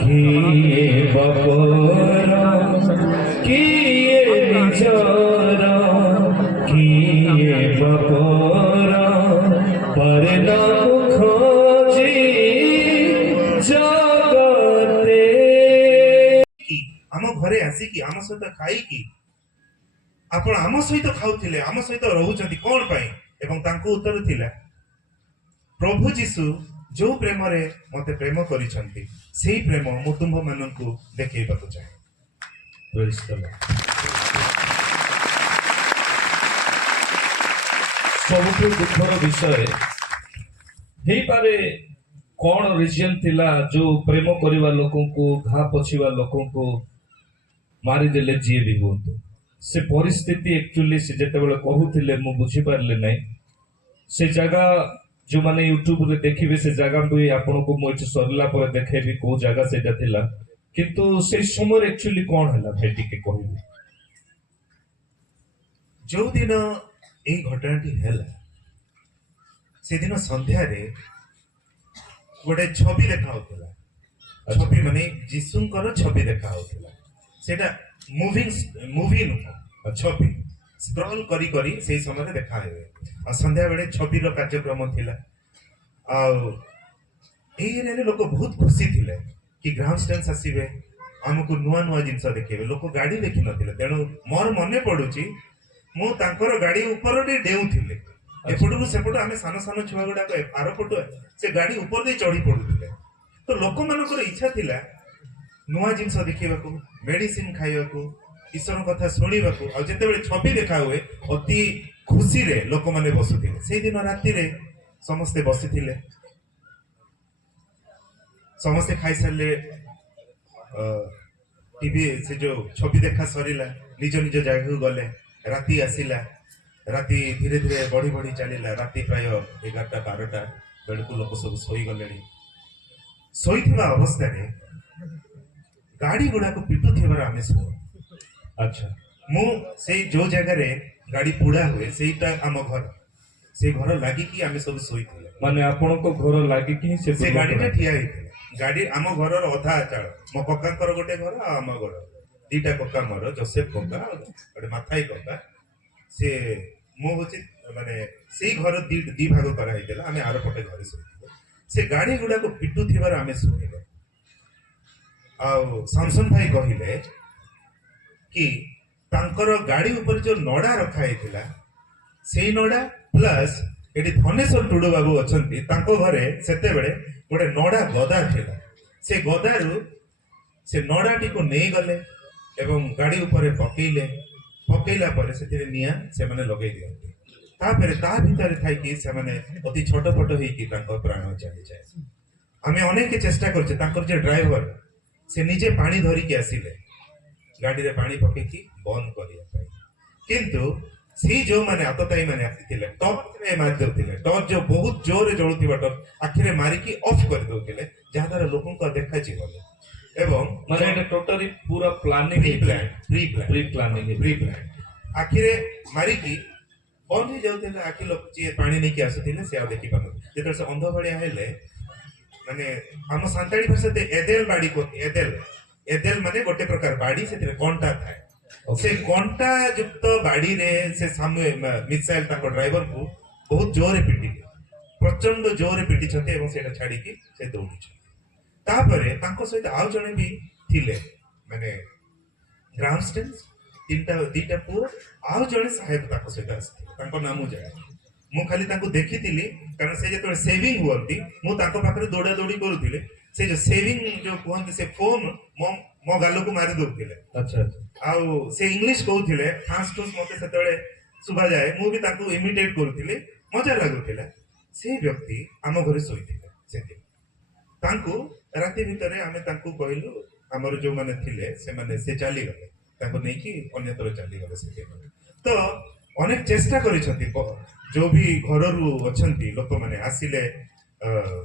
କିଏ ବାପର କିଏ ନିଜର କିଏ ବାପର ପରିଣାମ ଖୋଜି ଜଗତେ ଆମ ଘରେ ଆସିକି ଆମ ସହିତ ଖାଇକି ଆପଣ ଆମ ସହିତ ଖାଉଥିଲେ, ଆମ ସହିତ ରହୁଛନ୍ତି କଣ ପାଇଁ? ଏବଂ ତାଙ୍କ ଉତ୍ତର ଥିଲା, ପ୍ରଭୁ ଯୀଶୁ ଯୋଉ ପ୍ରେମରେ ମତେ ପ୍ରେମ କରିଛନ୍ତି ସେଇ ପ୍ରେମ ମୁଁ ତୁମ୍ଭମାନଙ୍କୁ ଦେଖେଇବାକୁ ଚାହେଁ। Praise the Lord. ସବୁଠୁ ଦୁଃଖର ବିଷୟ ହେଇପାରେ କଣ ରିଜିନ ଥିଲା ଯୋଉ ପ୍ରେମ କରିବା ଲୋକଙ୍କୁ, ଘା ପୋଛିବା ଲୋକଙ୍କୁ ମାରିଦେଲେ ଯିଏ ବି ହୁଅନ୍ତୁ। ସେ ପରିସ୍ଥିତି ଆକ୍ଚୁଆଲି ସେ ଯେତେବେଳେ କହୁଥିଲେ ମୁଁ ବୁଝିପାରିଲି ନାହିଁ। ସେ ଜାଗା ଯୋଉମାନେ ୟୁଟ୍ୟୁବରେ ଦେଖିବେ ସେ ଜାଗା ବି ଆପଣଙ୍କୁ ମୁଁ ଏଠି ସରିଲା ପରେ ଦେଖେଇବି କୋଉ ଜାଗା ସେଇଟା ଥିଲା। କିନ୍ତୁ ସେଇ ସମୟରେ ଆକ୍ଚୁଆଲି କଣ ହେଲା ଭାଇ ଟିକେ କହିବେ। ଯୋଉ ଦିନ ଏଇ ଘଟଣାଟି ହେଲା ସେଦିନ ସନ୍ଧ୍ୟାରେ ଗୋଟେ ଛବି ଦେଖା ହଉଥିଲା। ଛବି ମାନେ ଯୀଶୁଙ୍କର ଛବି ଦେଖା ହଉଥିଲା। ସେଟା ମୁଭି ନୁହଁ, ଛବି ସ୍କ୍ରଲ କରି କରି ସେଇ ସମୟରେ ଦେଖା ହେବେ। ଆଉ ସନ୍ଧ୍ୟା ବେଳେ ଛବିର କାର୍ଯ୍ୟକ୍ରମ ଥିଲା। ଆଉ ଏଇ ଏରିଆରେ ଲୋକ ବହୁତ ଖୁସି ଥିଲେ କି ଗ୍ରାଉଣ୍ଡ ଆସିବେ, ଆମକୁ ନୂଆ ନୂଆ ଜିନିଷ ଦେଖେଇବେ। ଲୋକ ଗାଡି ଦେଖି ନଥିଲେ, ତେଣୁ ମୋର ମନେ ପଡୁଛି ମୁଁ ତାଙ୍କର ଗାଡି ଉପରେ ଡେଉଁଥିଲି। ଏପଟକୁ ସେପଟୁ ଆମେ ସାନ ସାନ ଛୁଆ ଗୁଡାକ ଆରପଟୁ ସେ ଗାଡି ଉପରେ ଦେଇ ଚଢି ପଡୁଥିଲେ। ତ ଲୋକମାନଙ୍କର ଇଚ୍ଛା ଥିଲା ନୂଆ ଜିନିଷ ଦେଖିବାକୁ, ମେଡିସିନ ଖାଇବାକୁ, ଈଶ୍ୱରଙ୍କ କଥା ଶୁଣିବାକୁ। ଆଉ ଯେତେବେଳେ ଛବି ଦେଖା ହୁଏ ଅତି ଖୁସିରେ ଲୋକମାନେ ବସୁଥିଲେ। ସେଇଦିନ ରାତିରେ ସମସ୍ତେ ବସିଥିଲେ, ସମସ୍ତେ ଖାଇସାରିଲେ। ଟିଭି ସେ ଯୋଉ ଛବି ଦେଖା ସରିଲା, ନିଜ ନିଜ ଜାଗାକୁ ଗଲେ। ରାତି ଆସିଲା, ରାତି ଧୀରେ ଧୀରେ ବଢି ବଢି ଚାଲିଲା। ରାତି ପ୍ରାୟ 11ଟା 12ଟା ବେଳକୁ ଲୋକ ସବୁ ଶୋଇଗଲେଣି। ଶୋଇଥିବା ଅବସ୍ଥାରେ ଗାଡି ଗୁଡାକ ପିଟୁଥିବାର ଆମେ ଶୁଣୁ। ଆଚ୍ଛା, ମୁଁ ସେଇ ଯୋଉ ଜାଗାରେ ଗାଡି ପୋଡା ହୁଏ ସେଇଟା ଆମ ଘର, ସେଇ ଘର ଲାଗିକି ଆମେ ସବୁ ଶୋଇଥିଲେ। ମାନେ ଆପଣଙ୍କ ଘର ଲାଗିକି ସେ ଗାଡିଟା ଠିଆ ହେଇଥିଲା। ଗାଡି ଆମ ଘରର ଅଧା ଚାଳ, ମୋ କକାଙ୍କର ଗୋଟେ ଘର ଆଉ ଆମ ଘର। ଦିଟା କକା ମୋର, ଜୋସେଫ କକା ଆଉ ଗୋଟେ ମାଥାଇ କକା। ସେ ମୁଁ ହଉଛି ମାନେ ସେଇ ଘର ଦି ଭାଗ କରାହେଇଥିଲା। ଆମେ ଆର ପଟେ ଘରେ ଶୋଇଥିଲେ। ସେ ଗାଡି ଗୁଡାକୁ ପିଟୁଥିବାର ଆମେ ଶୁଣିଲେ। ଆଉ ସାମସନ ଭାଇ କହିଲେ କି ତାଙ୍କର ଗାଡି ଉପରେ ଯୋଉ ନଡା ରଖା ହେଇଥିଲା ସେଇ ନଡା ପ୍ଲସ ଏଠି ଧନେଶ୍ୱର ଟୁଡୁ ବାବୁ ଅଛନ୍ତି, ତାଙ୍କ ଘରେ ସେତେବେଳେ ଗୋଟେ ନଡା ଗଦା ଥିଲା। ସେ ଗଦାରୁ ସେ ନଡାଟିକୁ ନେଇଗଲେ ଏବଂ ଗାଡି ଉପରେ ପକେଇଲେ। ପକେଇଲା ପରେ ସେଥିରେ ନିଆଁ ସେମାନେ ଲଗେଇ ଦିଅନ୍ତି। ତାପରେ ତା ଭିତରେ ଥାଇକି ସେମାନେ ଅତି ଛୋଟ ଫଟ ହେଇକି ତାଙ୍କ ପ୍ରାଣ ଚାଲିଯାଏ। ଆମେ ଅନେକ ଚେଷ୍ଟା କରୁଛେ। ତାଙ୍କର ଯେ ଡ୍ରାଇଭର ସେ ନିଜେ ପାଣି ଧରିକି ଆସିଲେ ଗାଡିରେ ପାଣି ପକେଇକି ବନ୍ଦ କରିବା ପାଇଁ। କିନ୍ତୁ ସେଇ ଯୋଉମାନେ ଆତତାୟୀ ମାନେ ଆସିଥିଲେ ଟର୍ଚ୍ଚରେ ମାରି ଦଉଥିଲେ। ଟର୍ଚ୍ଚ ଯୋଉ ବହୁତ ଜୋରରେ ଜଳୁଥିବା ଟର୍ଚ୍ଚ ଆଖିରେ ମାରିକି ଅଫ୍ କରିଦଉଥିଲେ, ଯାହାଦ୍ୱାରା ଲୋକଙ୍କୁ ଦେଖାଯିବନି। ଏବଂ ମାନେ ଏଟା ଟୋଟାଲି ପୁରା ପ୍ଲାନିଂ ଆଖିରେ ମାରିକି ବନ୍ଦ ହେଇଯାଉଥିଲା। ଆଖି ଲୋକ ଯିଏ ପାଣି ନେଇକି ଆସୁଥିଲେ ସେ ଆଉ ଦେଖିପାରୁନଥିଲେ। ଯେତେବେଳେ ସେ ଅନ୍ଧ ଭଳିଆ ହେଲେ, ମାନେ ଆମ ସାନ୍ତାଳୀ ଭାଷାରେ ଏଦେଲ ବାଡି କୁହନ୍ତି। ଏଦେଲ ମାନେ ଗୋଟେ ପ୍ରକାର ବାଡି, ସେଥିରେ କଣ୍ଟା ଥାଏ। ସେ କଣ୍ଟା ଯୁକ୍ତ ବାଡିରେ ସେ ମିସାଇଲ ତାଙ୍କ ଡ୍ରାଇଭରକୁ ବହୁତ ଜୋରରେ ପିଟିଲେ, ପ୍ରଚଣ୍ଡ ଜୋରରେ ପିଟିଛନ୍ତି ଏବଂ ସେଇଟା ଛାଡିକି ସେ ଦୌଡିଛନ୍ତି। ତାପରେ ତାଙ୍କ ସହିତ ଆଉ ଜଣେ ବି ଥିଲେ, ମାନେ ଗ୍ରାଉଣ୍ଡ ଦିଟା ପୁଅ ଆଉ ଜଣେ ସାହେବ ତାଙ୍କ ସହିତ ଆସିଥିଲେ। ତାଙ୍କ ନାଁ ମୁଁ ଜାଣିନି, ମୁଁ ଖାଲି ତାଙ୍କୁ ଦେଖିଥିଲି। କାରଣ ସେ ଯେତେବେଳେ ସେଭିଂ ହୁଅନ୍ତି ମୁଁ ତାଙ୍କ ପାଖରେ ଦୌଡା ଦୌଡି କରୁଥିଲି। ସେ ଯୋଉ ସେଭିଂ ଯୋଉ କୁହନ୍ତି ସେ ଫୋନ ମୋ ଗାଲକୁ ମାରି ଦଉଥିଲେ। ଆଚ୍ଛା, ଆଉ ସେ ଇଂଲିଶ କହୁଥିଲେ। ଫାଷ୍ଟ ମତେ ସେତେବେଳେ ଶୁଭାଯାଏ, ମୁଁ ବି ତାଙ୍କୁ ଇମିଟେଟ କରୁଥିଲି, ମଜା ଲାଗୁଥିଲା। ସେ ବ୍ୟକ୍ତି ଆମ ଘରେ ଶୋଇଥିଲେ ସେଦିନ। ତାଙ୍କୁ ରାତି ଭିତରେ ଆମେ ତାଙ୍କୁ କହିଲୁ, ଆମର ଯୋଉମାନେ ଥିଲେ ସେମାନେ ସେ ଚାଲିଗଲେ, ତାଙ୍କୁ ନେଇକି ଅନ୍ୟତ୍ର ଚାଲିଗଲେ ସେଦିନ। ତ ଅନେକ ଚେଷ୍ଟା କରିଛନ୍ତି, ଯୋଉ ବି ଘରରୁ ଅଛନ୍ତି ଲୋକମାନେ ଆସିଲେ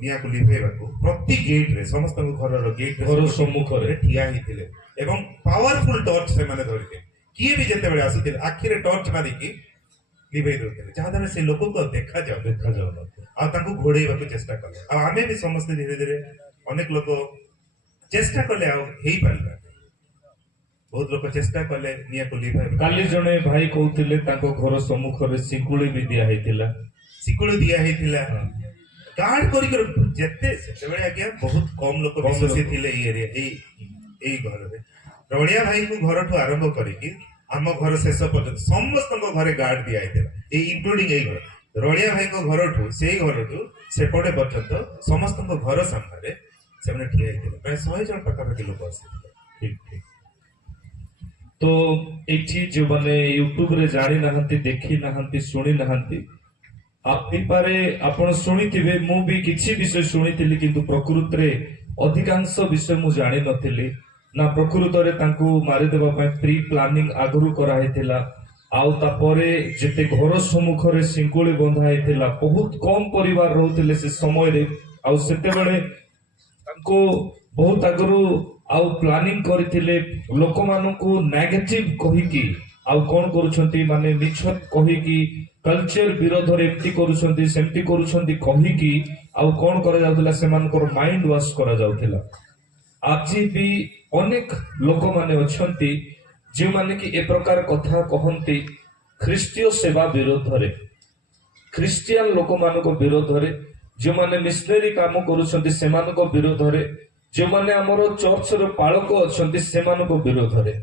ନିଆଁକୁ ଲିଭେଇବାକୁ, ପ୍ରତି ଗେଟରେ ସମସ୍ତଙ୍କ ଘରର ଗେଟ ଘର ସମ୍ମୁଖରେ ଠିଆ ହେଇଥିଲେ ଏବଂ ପାୱାରଫୁଲ ଟର୍ଚ୍ଚ ସେମାନେ ଧରିଥିଲେ। କିଏ ବି ଯେତେବେଳେ ଆସୁଥିଲେ ଆଖିରେ ଟର୍ଚ୍ଚ ମାରିକି ଲିଭେଇ ଦଉଥିଲେ, ଯାହାଦ୍ୱାରା ସେ ଲୋକକୁ ଦେଖାଯାଉନଥିଲା। ଆଉ ତାଙ୍କୁ ଘୋଡେଇବାକୁ ଚେଷ୍ଟା କଲେ। ଆଉ ଆମେ ବି ସମସ୍ତେ ଧୀରେ ଧୀରେ ଅନେକ ଲୋକ चेष्टा कले पारा बहुत लोग चेष्टा कले निया को लिभाई काली जने भाई कहते घर सम्मुख शिकुड़ी भी दिया हैतिला शिकुड़ दिया हैतिला गार्ड करी जेते सेतेबेले आज्ञा बहुत कम लोक विश्वासी थिले ए एरिया ए घर रे रवड़िया भाई को घर ठू आरंभ करिकी आम घर शेष पर्यंत समस्त घरे गार्ड दिया हैतिला ए इंक्लूडिंग ए घर रवड़िया भाई को घर ठू सेई घर ठू सेपटे पर्यंत समस्त घर सामने से माने ठिया हैतिला प्राय 100 जन पाखापाखि लोक आसिथिले ठीक ठीक तो एठी जो माने यूट्यूब रे जानी नहंती देखी नहंती सुनी नहंती पारे आपण शुणिथिबे मु भी किछि विषय शुणिथिली किंतु प्रकृत रे अधिकांश विषय मु जानि नथिली ना प्रकृत रे तांकू मारि देबा पय प्री प्लानिंग आगरु करा हेतिला आउ तापरे जेते घर सम्मुख रे सिंकुली बंधा हेतिला बहुत कम परिवार रहउतिले से समय रे आउ सेते बेले तांको बहुत आगरु आउ प्लानिंग करथिले लोक मानकू नेगेटिव कहिकी आउ कोन करूछंती माने मिछ कहिकी कल्चर विरोध रे एम्ति करूछंती सेम्ति करूछंती कहिकी आउ कोन करा जाउतिला सेमानकर माइंड वॉश करा जाउतिला आज भी अनेक लोक माने अछंती जे माने कि ए प्रकार कथा कहंती ख्रिस्तीय सेवा विरोध रे ख्रिस्टियन लोक मानको विरोध रे जे माने मिशनरी काम करूछंती सेमानको विरोध रे जे माने हमर चर्च रो पालक अछंती सेमानको विरोध रे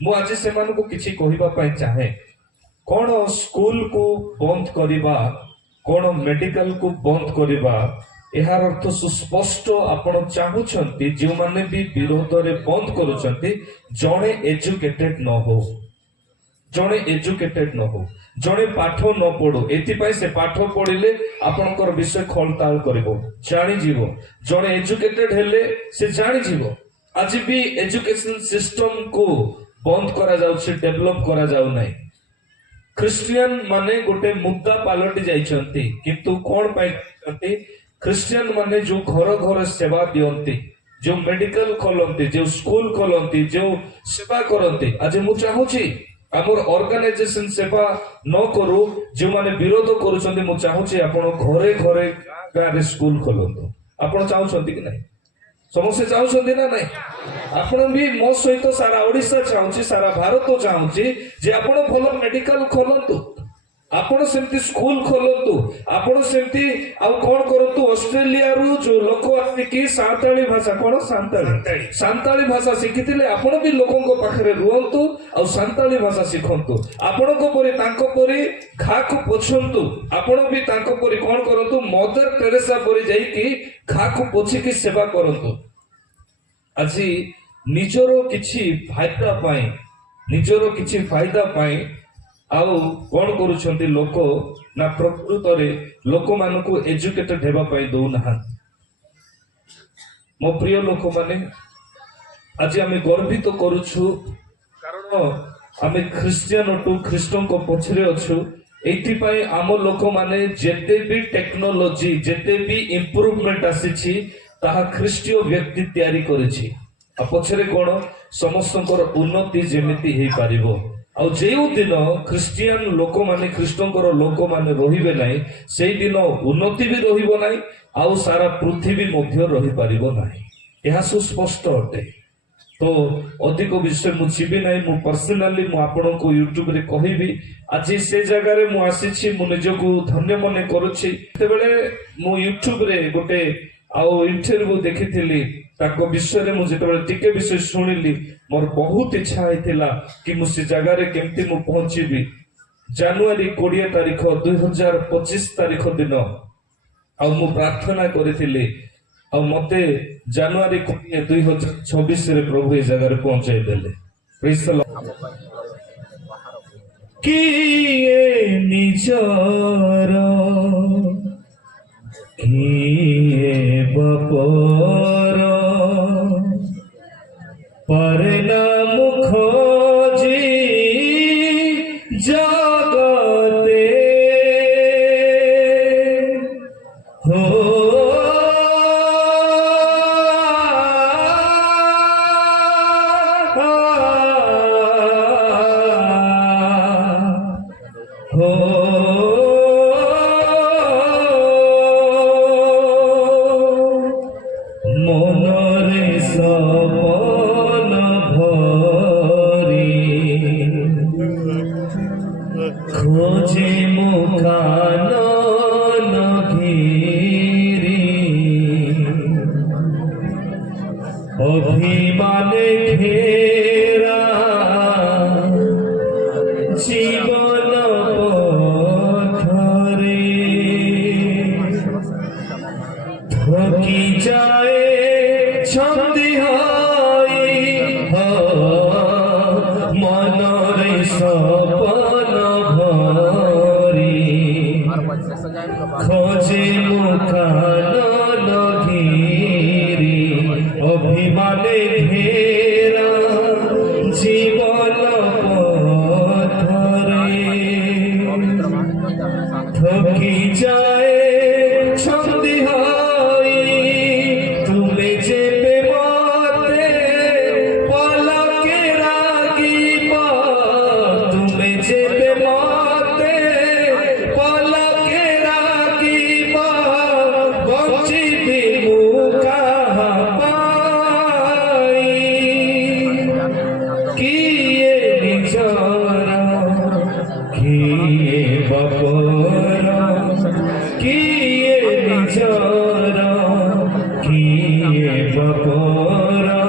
मु आज सेमानको किछि कहिबा पय चाहे कोन स्कूल को बंद करिबा कोन मेडिकल को बंद करिबा एहार अर्थ सुस्पष्ट आपण चाहुछंती जे माने भी विरोध रे बंद करूछंती जणे एजुकेटेड न हो जणे एजुकेटेड न हो जणे पाठ न पढो एति पय से पाठ पढिले आपनकर विषय खोलताल करबो जानि जीवो जणे एजुकेटेड हेले से जानि जीवो आज भी एजुकेशन सिस्टम को बंद करा जाउछि डेवलप करा जाउ नै क्रिश्चियन माने गोटे मुद्दा पालटी जाइछंती किंतु कोन पाइछंती क्रिश्चियन माने जो घर घर सेवा दियंती जो मेडिकल खोलंती जो स्कूल खोलंती जो सेवा करंती आज मु चाहूची हमर ऑर्गेनाइजेशन सेवा न करू जो माने विरोध करूछंती मु चाहूची आपण घरे घरे गारे स्कूल खोलंतो आपण चाहूछंती कि नै समस्या चाहूछंती ना नै आपण भी मो सहित सारा ओडिसा चाहूची सारा भारत चाहूची जे आपण भलो मेडिकल खोलंतु आपण सेमती स्कूल खोलंतु आपण सेमती आ कोन करंतु ऑस्ट्रेलिया रु जो लोक आसी कि सांताली भाषा कोन सांताली भाषा शिखितिले आपण भी लोकन को पाखरे रुहंतु आ सांताली भाषा शिखंतु आपण को परि तांको परि खाकु पोछंतु आपण भी तांको परि कोन करंतु मदर टेरेसा परि जाई कि खाकु पोछि कि सेवा करंतु আজি निजर किछि फायदा पाई निजर किछि फायदा पाई आउ कोन करूछंती लोक ना प्रकृत रे लोक मानको एजुकेटेड हेबा पाई दउ नहा मो प्रिय लोक माने आज आमे गर्वित करूछु कारण आमे क्रिश्चियन टू ख्रीष्टन को पछरे अछु एथि पाई आम लोक माने जेते भी टेक्नोलॉजी जेते भी इंप्रूवमेंट आसीछि ताहा ख्रीष्टीय व्यक्ति तैयारी करिछि आ पछरे कोन समस्तकर उन्नति जेमिति हेई पारिबो आ जेउ दिन क्रिश्चियन लोक माने ख्रीष्टंकर लोक माने रहिबे नै सेई दिन उन्नति भी रहिबो नै आ सारा पृथ्वी मध्य रहि पारिबो नै एहा सुस्पष्ट अटे तो अधिक विषय मु छिबि नै मु पर्सनली मु आपन को यूट्यूब रे कहिबी आज से जगह रे मु आसीछि मु निजको धन्य मने करूछि तेबेले मु यूट्यूब रे गोटे आउ इंटरव्यू देखिथिली ताको विषय रे मु जेतबेले टिके विषय सुनिली मोर बहुत इच्छा हैतिला कि मु से जगह रे केमति मु पहुंचीबी जनवरी 20 तारिख 2025 तारिख दिन आ मु प्रार्थना करिथिली आ मते जनवरी 2026 रे प्रभु ए जगह रे पहुंचाई देले प्रेज द लॉर्ड कि ए निजर किए बपर परिणाम खोजी जगते हो मनरे सा অভিমানে ঘেরা জীবন পথরে ঠকি যায় সন্দেহাই মনরে সপন ভরি খোঁজে মুখান ঘিরি অভিমানে ঘেরা জীবন পথরে ঠকি যায় সন্দেহাই তুলে যেতে মতে পলকে রাগিবা তুলে যেতে মতে পলকে রাগিবা বঞ্চিবি মুখা পাই কিয়ে নিজরা কিয়ে বাপরা কিয়ে নিজরা কিয়ে বাপরা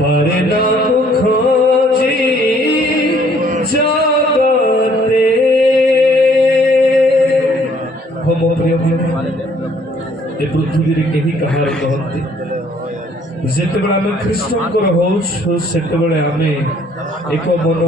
পরনাম খোঁজি জগতে ହୋ ମୋ ପ୍ରିୟ ଏ ପୃଥିବୀରେ କେହି କାହାର କହନ୍ତି ଯେତେବେଳେ ଆମେ ଖ୍ରୀଷ୍ଟଙ୍କର ହଉଛୁ ସେତେବେଳେ ଆମେ ଏକ ମନ